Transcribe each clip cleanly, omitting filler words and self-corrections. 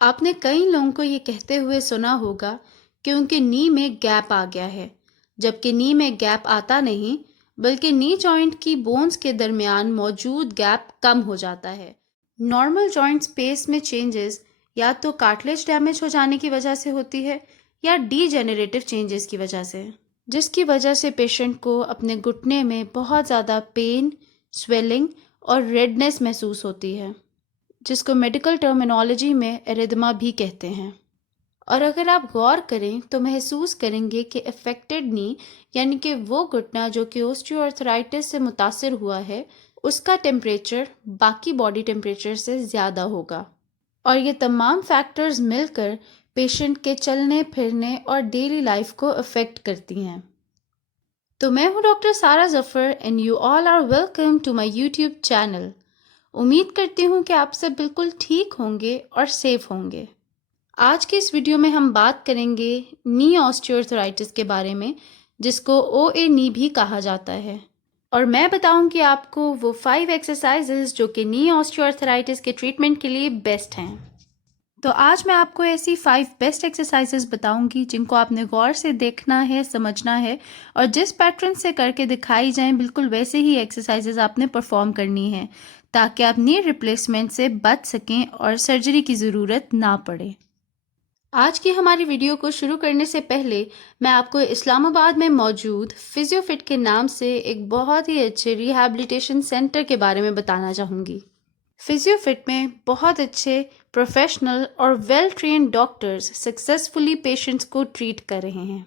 آپ نے کئی لوگوں کو یہ کہتے ہوئے سنا ہوگا کہ ان کے نی میں گیپ آ گیا ہے، جبکہ نی میں گیپ آتا نہیں بلکہ نی جوائنٹ کی بونز کے درمیان موجود گیپ کم ہو جاتا ہے۔ نارمل جوائنٹ سپیس میں چینجز یا تو کارٹلیج ڈیمیج ہو جانے کی وجہ سے ہوتی ہے یا ڈی جنریٹو چینجز کی وجہ سے، جس کی وجہ سے پیشنٹ کو اپنے گھٹنے میں بہت زیادہ پین، سویلنگ اور ریڈنس محسوس ہوتی ہے، جس کو میڈیکل ٹرمینالوجی میں ایریدما بھی کہتے ہیں۔ اور اگر آپ غور کریں تو محسوس کریں گے کہ افیکٹڈ نی یعنی کہ وہ گھٹنا جو کہ اوسٹیو آرتھرائٹس سے متاثر ہوا ہے، اس کا ٹیمپریچر باقی باڈی ٹیمپریچر سے زیادہ ہوگا، اور یہ تمام فیکٹرز مل کر پیشنٹ کے چلنے پھرنے اور ڈیلی لائف کو افیکٹ کرتی ہیں۔ تو میں ہوں doctor Sara Zafar and you all are welcome to my YouTube channel. امید کرتی ہوں کہ آپ سب بالکل ٹھیک ہوں گے اور سیف ہوں گے۔ آج کے اس ویڈیو میں ہم بات کریں گے نی آسٹیوآرتھرائٹس کے بارے میں، جس کو او اے نی بھی کہا جاتا ہے، اور میں بتاؤں گی آپ کو وہ 5 ایکسرسائزز جو کہ نی آسٹیوآرتھرائٹس کے ٹریٹمنٹ کے لیے بیسٹ ہیں۔ تو آج میں آپ کو ایسی 5 بیسٹ ایکسرسائزز بتاؤں گی جن کو آپ نے غور سے دیکھنا ہے، سمجھنا ہے، اور جس پیٹرن سے کر کے دکھائی جائیں بالکل ویسے ہی ایکسرسائزز آپ نے پرفارم کرنی ہے، تاکہ آپ نی ریپلیسمنٹ سے بچ سکیں اور سرجری کی ضرورت نہ پڑے۔ آج کی ہماری ویڈیو کو شروع کرنے سے پہلے میں آپ کو اسلام آباد میں موجود فزیو فٹ کے نام سے ایک بہت ہی اچھے ریہیبلیٹیشن سینٹر کے بارے میں بتانا چاہوں گی۔ فزیو فٹ میں بہت اچھے پروفیشنل اور well trained doctors successfully patients کو ٹریٹ کر رہے ہیں۔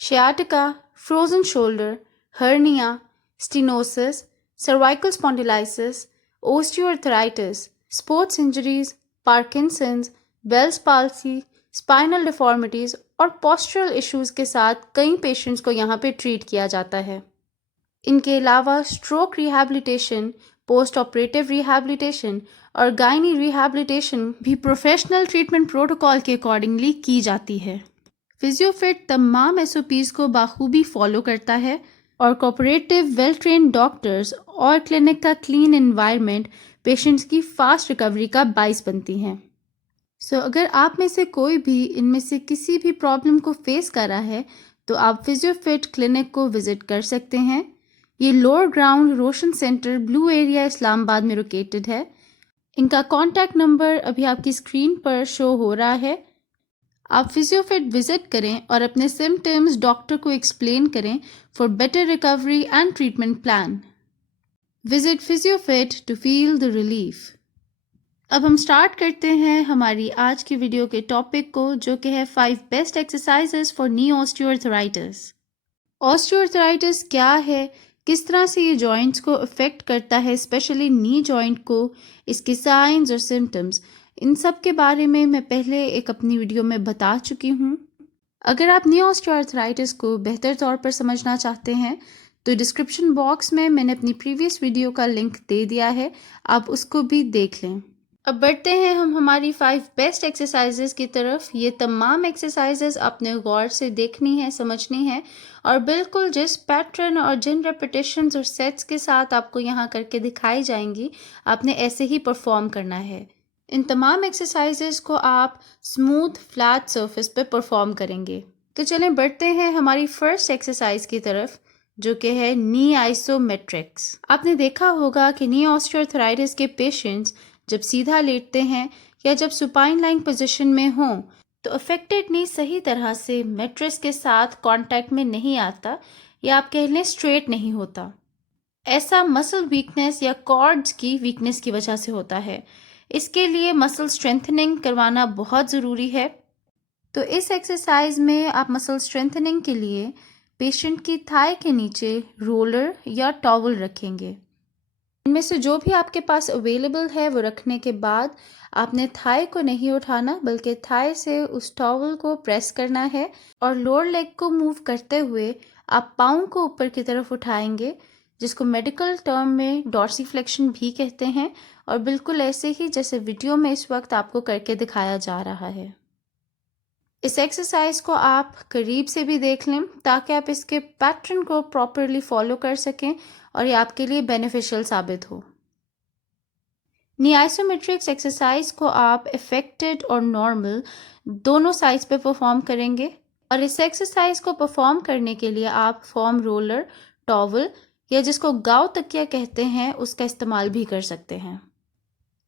Sciatica, frozen shoulder, hernia, stenosis, cervical spondylosis, osteoarthritis, sports injuries, Parkinson's, Bell's palsy, spinal deformities اور پوسچرل ایشوز کے ساتھ کئی پیشنٹس کو یہاں پہ ٹریٹ کیا جاتا ہے۔ ان کے علاوہ stroke rehabilitation, post operative rehabilitation اور گائنی ریہیبلیٹیشن بھی پروفیشنل ٹریٹمنٹ پروٹوکال کے اکارڈنگلی کی جاتی ہے۔ فزیو فٹ تمام ایس او پیز کو بخوبی فالو کرتا ہے، اور کوآپریٹو ویل ٹرینڈ ڈاکٹرز اور کلینک کا کلین انوائرمنٹ پیشنٹس کی فاسٹ ریکوری کا باعث بنتی ہیں۔ اگر آپ میں سے کوئی بھی ان میں سے کسی بھی پرابلم کو فیس کر رہا ہے تو آپ فزیو فٹ کلینک کو وزٹ کر سکتے ہیں۔ یہ لوور گراؤنڈ روشن سینٹر بلو ایریا اسلام آباد میں لوکیٹڈ ہے۔ ان کا کانٹیکٹ نمبر ابھی آپ کی اسکرین پر شو ہو رہا ہے۔ آپ فزیو فٹ وزٹ کریں اور اپنے سمپٹمز ڈاکٹر کو ایکسپلین کریں for better recovery and treatment plan. Visit physio fit to feel the relief. اب ہم سٹارٹ کرتے ہیں ہماری آج کی ویڈیو کے ٹاپک کو، جو کہ ہے 5 بیسٹ ایکسرسائزز فار نی آسٹیوآرتھرائٹس۔ آسٹیوآرتھرائٹس کیا ہے، کس طرح سے یہ جوائنٹس کو افیکٹ کرتا ہے، اسپیشلی نی جوائنٹ کو، اس کے سائنز اور سمپٹمز، ان سب کے بارے میں پہلے ایک اپنی ویڈیو میں بتا چکی ہوں۔ اگر آپ نی آسٹیوآرتھرائٹس کو بہتر طور پر سمجھنا چاہتے ہیں تو ڈسکرپشن باکس میں نے اپنی پریویس ویڈیو کا لنک دے دیا ہے، آپ اس کو بھی دیکھ لیں۔ اب بڑھتے ہیں ہم ہماری 5 بیسٹ ایکسرسائزز کی طرف۔ یہ تمام ایکسرسائزز آپ نے غور سے دیکھنی ہے، سمجھنی ہے، اور بالکل جس پیٹرن اور جن ریپیٹیشنز اور سیٹس کے ساتھ آپ کو یہاں کر کے دکھائی جائیں گی، آپ نے ایسے ہی پرفارم کرنا ہے۔ ان تمام ایکسرسائزز کو آپ اسموتھ فلیٹ سرفیس پہ پرفارم کریں گے۔ تو چلیں بڑھتے ہیں ہماری فرسٹ ایکسرسائز کی طرف، جو کہ ہے نی آئسومیٹرکس۔ آپ نے دیکھا ہوگا کہ نی آسٹیوآرتھرائٹس کے پیشنٹس جب سیدھا لیٹتے ہیں یا جب سپائن لائن پوزیشن میں ہوں تو افیکٹڈ نی صحیح طرح سے میٹرس کے ساتھ کانٹیکٹ میں نہیں آتا، یا آپ کہہ لیں اسٹریٹ نہیں ہوتا۔ ایسا مسل ویکنس یا کارڈز کی ویکنس کی وجہ سے ہوتا ہے۔ اس کے لیے مسل اسٹرینتھننگ کروانا بہت ضروری ہے۔ تو اس ایکسرسائز میں آپ مسل اسٹرینتھننگ کے لیے پیشنٹ کی تھائی کے نیچے رولر یا ٹاول رکھیں گے۔ ان میں سے جو بھی آپ کے پاس اویلیبل ہے وہ رکھنے کے بعد آپ نے تھائی کو نہیں اٹھانا، بلکہ تھائی سے اس ٹاول کو پریس کرنا ہے، اور لوور لیگ کو موو کرتے ہوئے آپ پاؤں کو اوپر کی طرف اٹھائیں گے، جس کو میڈیکل ٹرم میں ڈارسی فلیکشن بھی کہتے ہیں، اور بالکل ایسے ہی جیسے ویڈیو میں اس وقت آپ کو کر کے دکھایا جا رہا ہے۔ اس ایکسرسائز کو آپ قریب سے بھی دیکھ لیں تاکہ آپ اس کے پیٹرن کو پراپرلی فالو کر سکیں اور یہ آپ کے لیے بینیفیشل ثابت ہو۔ نی آئسومیٹرکس ایکسرسائز کو آپ افیکٹڈ اور نارمل دونوں سائز پہ پرفارم کریں گے، اور اس ایکسرسائز کو پرفارم کرنے کے لیے آپ فوم رولر، ٹاول یا جس کو گاؤ تکیہ کہتے ہیں اس کا استعمال بھی کر سکتے ہیں۔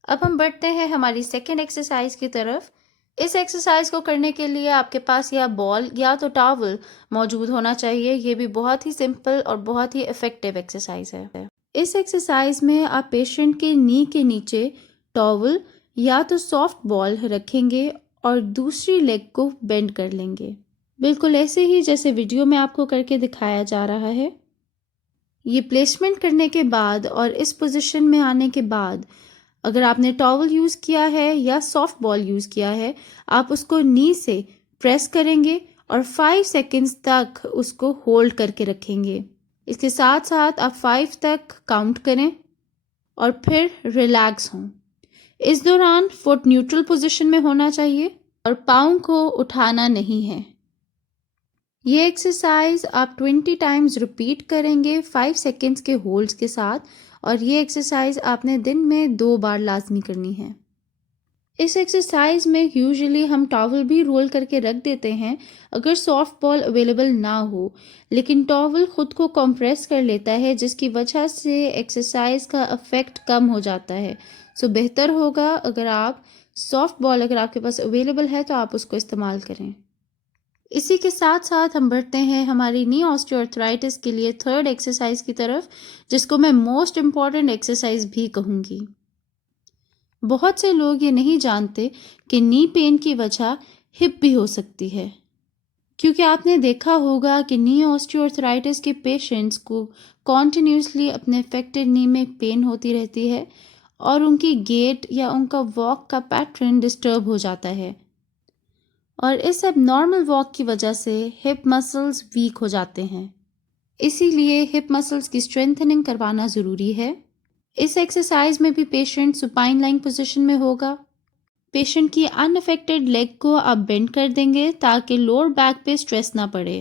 اب ہم بڑھتے ہیں ہماری سیکنڈ ایکسرسائز کی طرف۔ اس ایکسرسائز کو کرنے کے لیے آپ کے پاس یا بال یا تو ٹاول موجود ہونا چاہیے۔ یہ بھی بہت ہی سمپل اور بہت ہی افیکٹو ایکسرسائز ہے۔ اس ایکسرسائز میں آپ پیشنٹ کے نی کے نیچے ٹاول یا تو سافٹ بال رکھیں گے اور دوسری لیگ کو بینڈ کر لیں گے، بالکل ایسے ہی جیسے ویڈیو میں آپ کو کر کے دکھایا جا رہا ہے۔ یہ پلیسمنٹ کرنے کے بعد اور اس پوزیشن میں آنے کے بعد اگر آپ نے ٹاول یوز کیا ہے یا سافٹ بال یوز کیا ہے، آپ اس کو نی سے پریس کریں گے اور 5 سیکنڈز تک اس کو ہولڈ کر کے رکھیں گے۔ اس کے ساتھ ساتھ آپ 5 تک کاؤنٹ کریں اور پھر ریلیکس ہوں۔ اس دوران فٹ نیوٹرل پوزیشن میں ہونا چاہیے اور پاؤں کو اٹھانا نہیں ہے۔ یہ ایکسرسائز آپ 20 ٹائمز ریپیٹ کریں گے 5 سیکنڈز کے ہولڈز کے ساتھ، اور یہ ایکسرسائز آپ نے دن میں 2 بار لازمی کرنی ہے۔ اس ایکسرسائز میں یوزلی ہم ٹاول بھی رول کر کے رکھ دیتے ہیں اگر سافٹ بال اویلیبل نہ ہو، لیکن ٹاول خود کو کمپریس کر لیتا ہے جس کی وجہ سے ایکسرسائز کا افیکٹ کم ہو جاتا ہے۔ سو بہتر ہوگا اگر آپ سافٹ بال اگر آپ کے پاس اویلیبل ہے تو آپ اس کو استعمال کریں۔ اسی کے ساتھ ساتھ ہم بڑھتے ہیں ہماری نی آسٹیوآرتھرائٹس کے لیے تھرڈ ایکسرسائز کی طرف، جس کو میں موسٹ امپورٹنٹ ایکسرسائز بھی کہوں گی۔ بہت سے لوگ یہ نہیں جانتے کہ نی پین کی وجہ ہپ بھی ہو سکتی ہے، کیونکہ آپ نے دیکھا ہوگا کہ نی آسٹیوآرتھرائٹس کے پیشنٹس کو کنٹینیوسلی اپنے افیکٹڈ نی میں پین ہوتی رہتی ہے اور ان کی گیٹ یا ان کا واک کا پیٹرن ڈسٹرب ہو جاتا ہے، اور اس اب نارمل واک کی وجہ سے ہپ مسلز ویک ہو جاتے ہیں۔ اسی لیے ہپ مسلز کی اسٹرینتھننگ کروانا ضروری ہے۔ اس ایکسرسائز میں بھی پیشنٹ سپائن لائنگ پوزیشن میں ہوگا۔ پیشنٹ کی ان افیکٹڈ لیگ کو آپ بینڈ کر دیں گے تاکہ لوور بیک پہ اسٹریس نہ پڑے،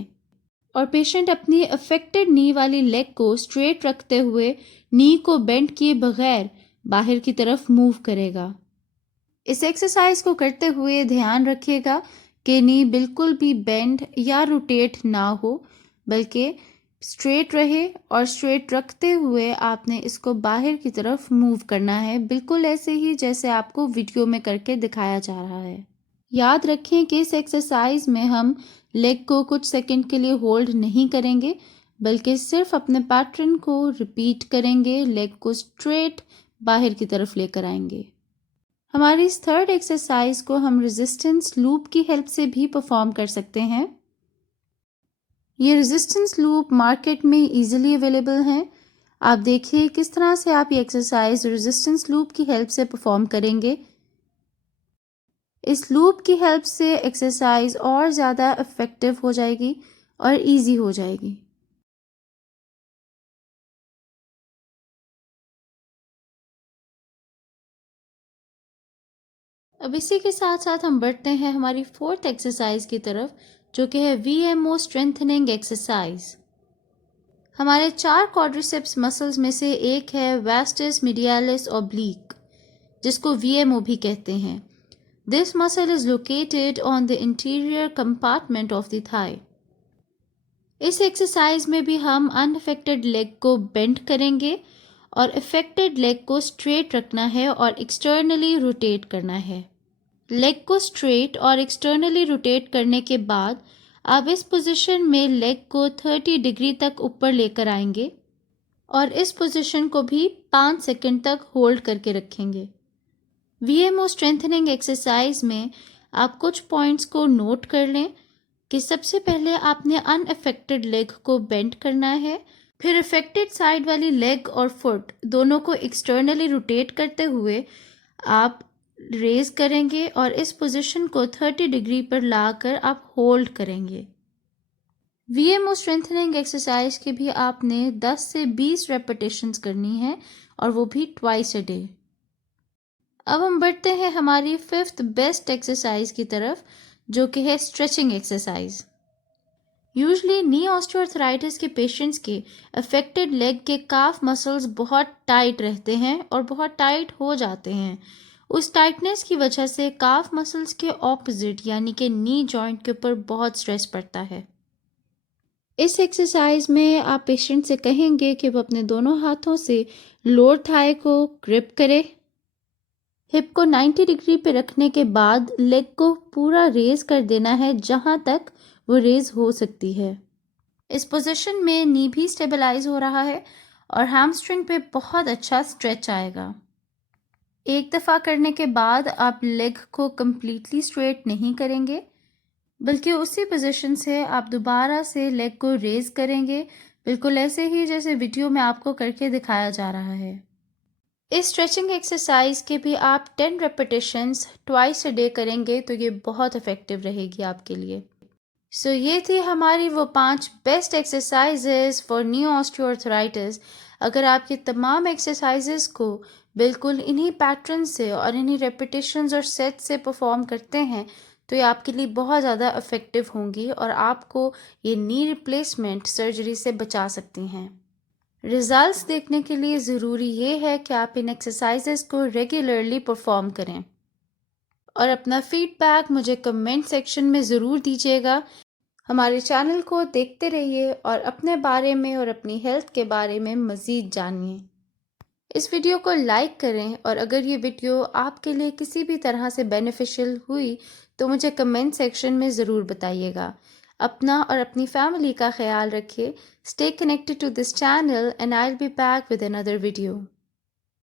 اور پیشنٹ اپنی افیکٹڈ نی والی لیگ کو اسٹریٹ رکھتے ہوئے نی کو بینڈ کیے بغیر باہر کی طرف موو کرے گا۔ اس ایکسرسائز کو کرتے ہوئے دھیان رکھیے گا کہ نی بالکل بھی بینڈ یا روٹیٹ نہ ہو، بلکہ اسٹریٹ رہے، اور اسٹریٹ رکھتے ہوئے آپ نے اس کو باہر کی طرف موو کرنا ہے، بالکل ایسے ہی جیسے آپ کو ویڈیو میں کر کے دکھایا جا رہا ہے۔ یاد رکھیں کہ اس ایکسرسائز میں ہم لیگ کو کچھ سیکنڈ کے لیے ہولڈ نہیں کریں گے، بلکہ صرف اپنے پیٹرن کو ریپیٹ کریں گے، لیگ کو اسٹریٹ باہر کی طرف لے کر آئیں گے۔ ہماری اس تھرڈ ایکسرسائز کو ہم ریزسٹنس لوپ کی ہیلپ سے بھی پرفارم کر سکتے ہیں۔ یہ ریزسٹنس لوپ مارکیٹ میں ایزیلی اویلیبل ہیں۔ آپ دیکھیے کس طرح سے آپ یہ ایکسرسائز ریزسٹنس لوپ کی ہیلپ سے پرفارم کریں گے۔ اس لوپ کی ہیلپ سے ایکسرسائز اور زیادہ افیکٹو ہو جائے گی اور ایزی ہو جائے گی۔ اب اسی کے ساتھ ساتھ ہم بڑھتے ہیں ہماری فورتھ ایکسرسائز کی طرف، جو کہ ہے وی ایم او اسٹرینتھننگ ایکسرسائز۔ ہمارے 4 کوڈریسیپس مسلز میں سے ایک ہے ویسٹس میڈیالس اوبلیک، جس کو وی ایم او بھی کہتے ہیں۔ This muscle is located on the interior compartment of the thigh۔ اس ایکسرسائز میں بھی ہم ان افیکٹڈ لیگ کو بینڈ کریں گے اور افیکٹڈ لیگ کو اسٹریٹ رکھنا ہے اور ایکسٹرنلی روٹیٹ کرنا ہے۔ لیگ کو اسٹریٹ اور ایکسٹرنلی روٹیٹ کرنے کے بعد آپ اس پوزیشن میں لیگ کو 30 ڈگری تک اوپر لے کر آئیں گے اور اس پوزیشن کو بھی 5 سیکنڈ تک ہولڈ کر کے رکھیں گے۔ وی ایم او اسٹرینتھننگ ایکسرسائز میں آپ کچھ پوائنٹس کو نوٹ کر لیں کہ سب سے پہلے آپ نے ان افیکٹڈ لیگ کو بینڈ کرنا ہے، پھر افیکٹڈ سائڈ والی لیگ اور فٹ دونوں کو ایکسٹرنلی روٹیٹ کرتے ہوئے آپ ریز کریں گے اور اس پوزیشن کو 30 ڈگری پر لا کر آپ ہولڈ کریں گے۔ وی ایم او اسٹرینتھننگ ایکسرسائز کی بھی آپ نے 10 سے 20 ریپیٹیشنز کرنی ہے، اور وہ بھی ٹوائس اے ڈے۔ اب ہم بڑھتے ہیں ہماری 5th بیسٹ ایکسرسائز کی طرف، جو کہ ہے اسٹریچنگ ایکسرسائز۔ یوزلی نی آسٹیوآرتھرائٹس کے پیشنٹس کے افیکٹڈ لیگ کے کاف مسلز بہت ٹائٹ رہتے ہیں اور بہت ٹائٹ ہو جاتے ہیں. اس ٹائٹنس کی وجہ سے کاف مسلز کے اپوزٹ یعنی کہ نی جوائنٹ کے اوپر بہت اسٹریس پڑتا ہے. اس ایکسرسائز میں آپ پیشنٹ سے کہیں گے کہ وہ اپنے دونوں ہاتھوں سے لوور تھائی کو گرپ کرے. ہپ کو 90 ڈگری پہ رکھنے کے بعد لیگ کو پورا ریز کر دینا ہے جہاں تک وہ ریز ہو سکتی ہے. اس پوزیشن میں نی بھی اسٹیبلائز ہو رہا ہے اور ہیمسٹرنگ پہ بہت اچھا اسٹریچ آئے گا. ایک دفعہ کرنے کے بعد آپ لیگ کو کمپلیٹلی اسٹریٹ نہیں کریں گے بلکہ اسی پوزیشن سے آپ دوبارہ سے لیگ کو ریز کریں گے، بالکل ایسے ہی جیسے ویڈیو میں آپ کو کر کے دکھایا جا رہا ہے. اس اسٹریچنگ ایکسرسائز کے بھی آپ 10 ریپیٹیشنز ٹوائس اے ڈے کریں گے تو یہ بہت افیکٹو رہے گی آپ کے لیے. یہ تھی ہماری وہ 5 بیسٹ ایکسرسائزز فار نیو آسٹیوآرتھرائٹس. اگر آپ یہ تمام ایکسرسائزز کو بالکل انہی پیٹرن سے اور انہی ریپیٹیشنز اور سیٹ سے پرفارم کرتے ہیں تو یہ آپ کے لیے بہت زیادہ افیکٹو ہوں گی اور آپ کو یہ نی ریپلیسمنٹ سرجری سے بچا سکتی ہیں. ریزلٹس دیکھنے کے لیے ضروری یہ ہے کہ آپ ان ایکسرسائزز کو ریگولرلی پرفارم کریں اور اپنا فیڈ بیک مجھے کمنٹ سیکشن میں ضرور دیجیے گا. ہمارے چینل کو دیکھتے رہیے اور اپنے بارے میں اور اپنی ہیلتھ کے بارے میں مزید جانیے. اس ویڈیو کو لائک کریں اور اگر یہ ویڈیو آپ کے لیے کسی بھی طرح سے بینیفیشل ہوئی تو مجھے کمنٹ سیکشن میں ضرور بتائیے گا. اپنا اور اپنی فیملی کا خیال رکھیے. Stay connected to this channel and I'll be back with another video.